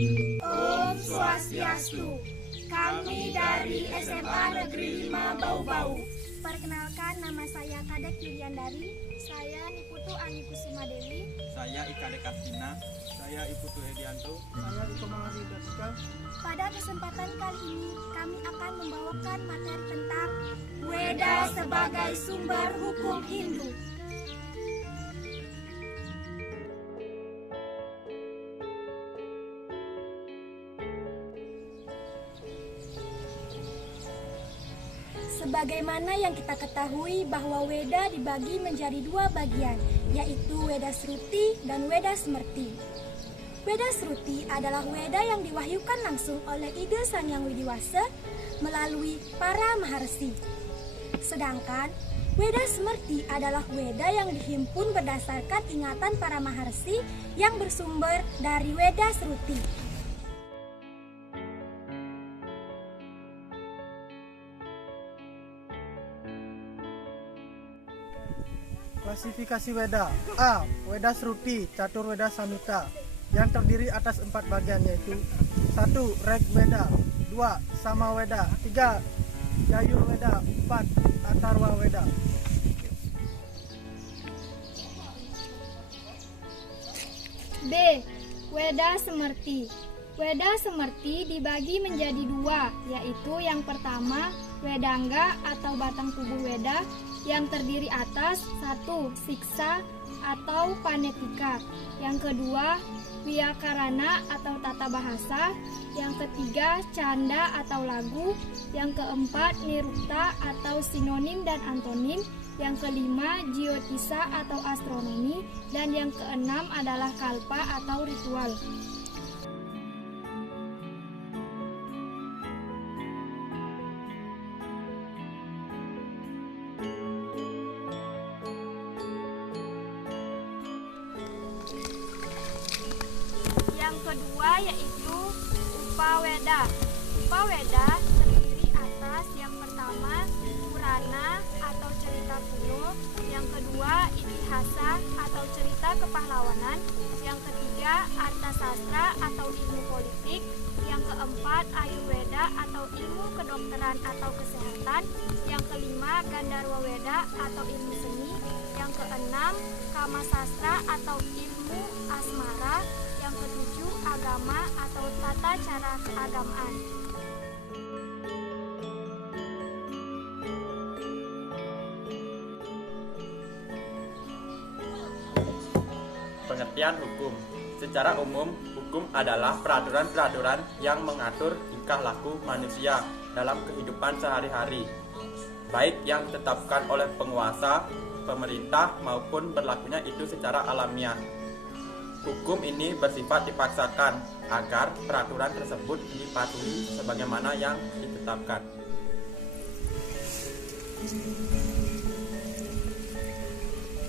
Om Swastiastu. Kami dari SMA Negeri 5 Bau-Bau. Perkenalkan, nama saya Kadek Yuliandari. Saya Niputu Anikusuma Dewi. Saya Ika Dekastina. Saya Iputu Hedianto. Saya Iko Mangari Datika. Pada kesempatan kali ini, kami akan membawakan materi tentang Weda sebagai sumber hukum Hindu. Sebagaimana yang kita ketahui bahwa Weda dibagi menjadi dua bagian, yaitu Weda Sruti dan Weda Smerti. Weda Sruti adalah Weda yang diwahyukan langsung oleh Ide Sang Hyang Widiwasa melalui para maharsi. Sedangkan Weda Smerti adalah Weda yang dihimpun berdasarkan ingatan para maharsi yang bersumber dari Weda Sruti. Klasifikasi Weda. A. Weda Sruti, Catur Weda Samhita, yang terdiri atas 4 bagian, yaitu 1. Reg Weda, 2. Sama Weda, 3. Yajur Weda, 4. Atharva Weda. B. Weda Semerti. Weda Semerti dibagi menjadi dua, yaitu yang pertama Wedangga atau batang tubuh Weda yang terdiri atas 1. Siksa atau Panetika, yang kedua Wyakarana atau tata bahasa, yang ketiga Canda atau lagu, yang keempat Nirukta atau sinonim dan antonim, yang kelima Jyotisa atau astronomi, dan yang keenam adalah Kalpa atau ritual. Yang kedua yaitu Upaweda. Upaweda terdiri atas yang pertama Purana atau cerita kuno, yang kedua Itihasa atau cerita kepahlawanan, yang ketiga Arthasastra atau ilmu politik, yang keempat Ayurveda atau ilmu kedokteran atau kesehatan, yang kelima Gandharwa Weda atau ilmu seni, yang keenam Kamasastra atau ilmu asmara, yang ketujuh agama atau tata cara keagamaan. Pengertian hukum. Secara umum, hukum adalah peraturan-peraturan yang mengatur tingkah laku manusia dalam kehidupan sehari-hari, baik yang ditetapkan oleh penguasa, pemerintah, maupun berlakunya itu secara alamiah. Hukum ini bersifat dipaksakan agar peraturan tersebut dipatuhi sebagaimana yang ditetapkan.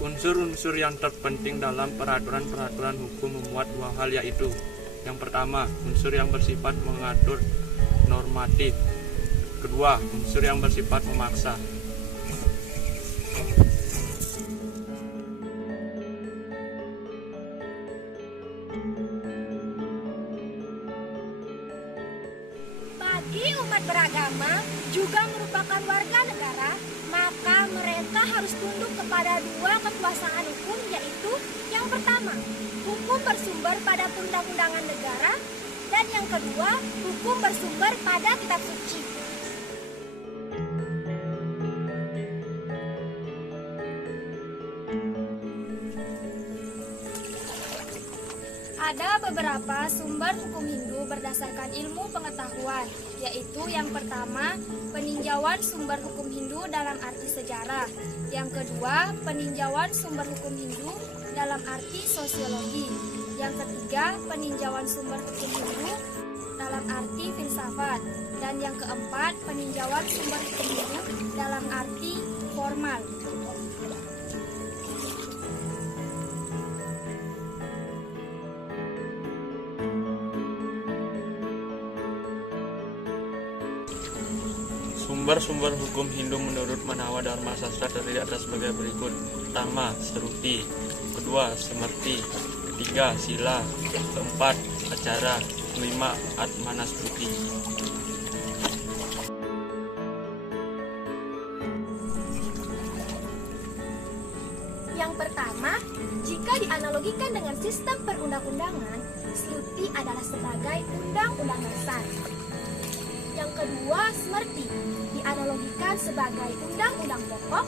Unsur-unsur yang terpenting dalam peraturan-peraturan hukum memuat dua hal, yaitu yang pertama, unsur yang bersifat mengatur normatif. Kedua, unsur yang bersifat memaksa. Bagi umat beragama juga merupakan warga negara, maka mereka harus tunduk kepada dua kekuasaan hukum, yaitu yang pertama, hukum bersumber pada perundang-undangan negara, dan yang kedua, hukum bersumber pada kitab suci. Ada beberapa sumber hukum Hindu berdasarkan ilmu pengetahuan, yaitu yang pertama, peninjauan sumber hukum Hindu dalam arti sejarah. Yang kedua, peninjauan sumber hukum Hindu dalam arti sosiologi. Yang ketiga, peninjauan sumber hukum Hindu dalam arti filsafat. Dan yang keempat, peninjauan sumber hukum Hindu dalam arti formal. Sumber-sumber hukum Hindu menurut Manawa Dharma Sastra terdiri atas sebagai berikut. Pertama, Sruti. Kedua, Semerti. Ketiga, Sila. Keempat, Acara. kelima, Atmanastuti. Yang pertama, jika dianalogikan dengan sistem perundang-undangan, Sluti adalah sebagai undang-undang dasar. Yang kedua, Smerti dianalogikan sebagai undang-undang pokok.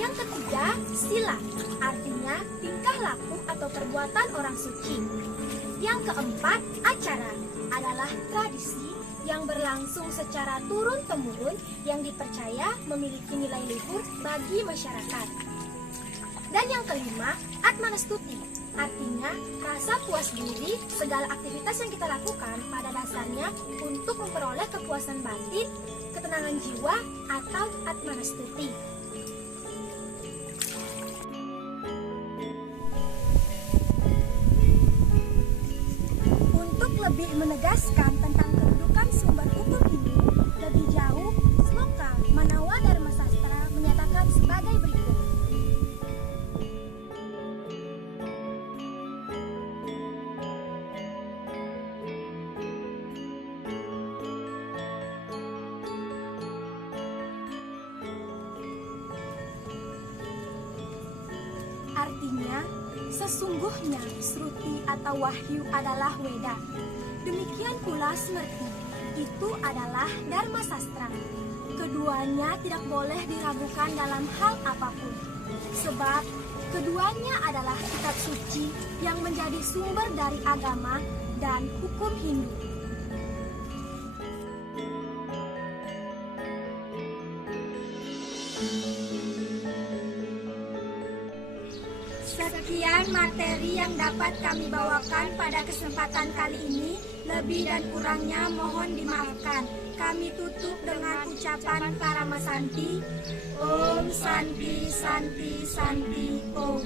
Yang ketiga, Sila, artinya tingkah laku atau perbuatan orang suci. Yang keempat, Acara adalah tradisi yang berlangsung secara turun-temurun yang dipercaya memiliki nilai luhur bagi masyarakat. Dan yang kelima, Atmanastuti, artinya rasa puas diri segala aktivitas yang kita lakukan pada dasarnya untuk memperoleh kepuasan batin, ketenangan jiwa, atau Atmanastuti. Untuk lebih menegaskan tentang kedudukan sumber hukum Hindu lebih jauh, Sloka Manawa Dharma Sastra menyatakan sebagai berikut. Artinya, sesungguhnya Sruti atau Wahyu adalah Weda. Demikian pula Smerti, itu adalah Dharma Sastra. Keduanya tidak boleh diragukan dalam hal apapun, sebab keduanya adalah kitab suci yang menjadi sumber dari agama dan hukum Hindu. Sekian materi yang dapat kami bawakan pada kesempatan kali ini. Lebih dan kurangnya mohon dimaafkan. Kami tutup dengan ucapan Paramasanti. Om Santi Santi Santi Om.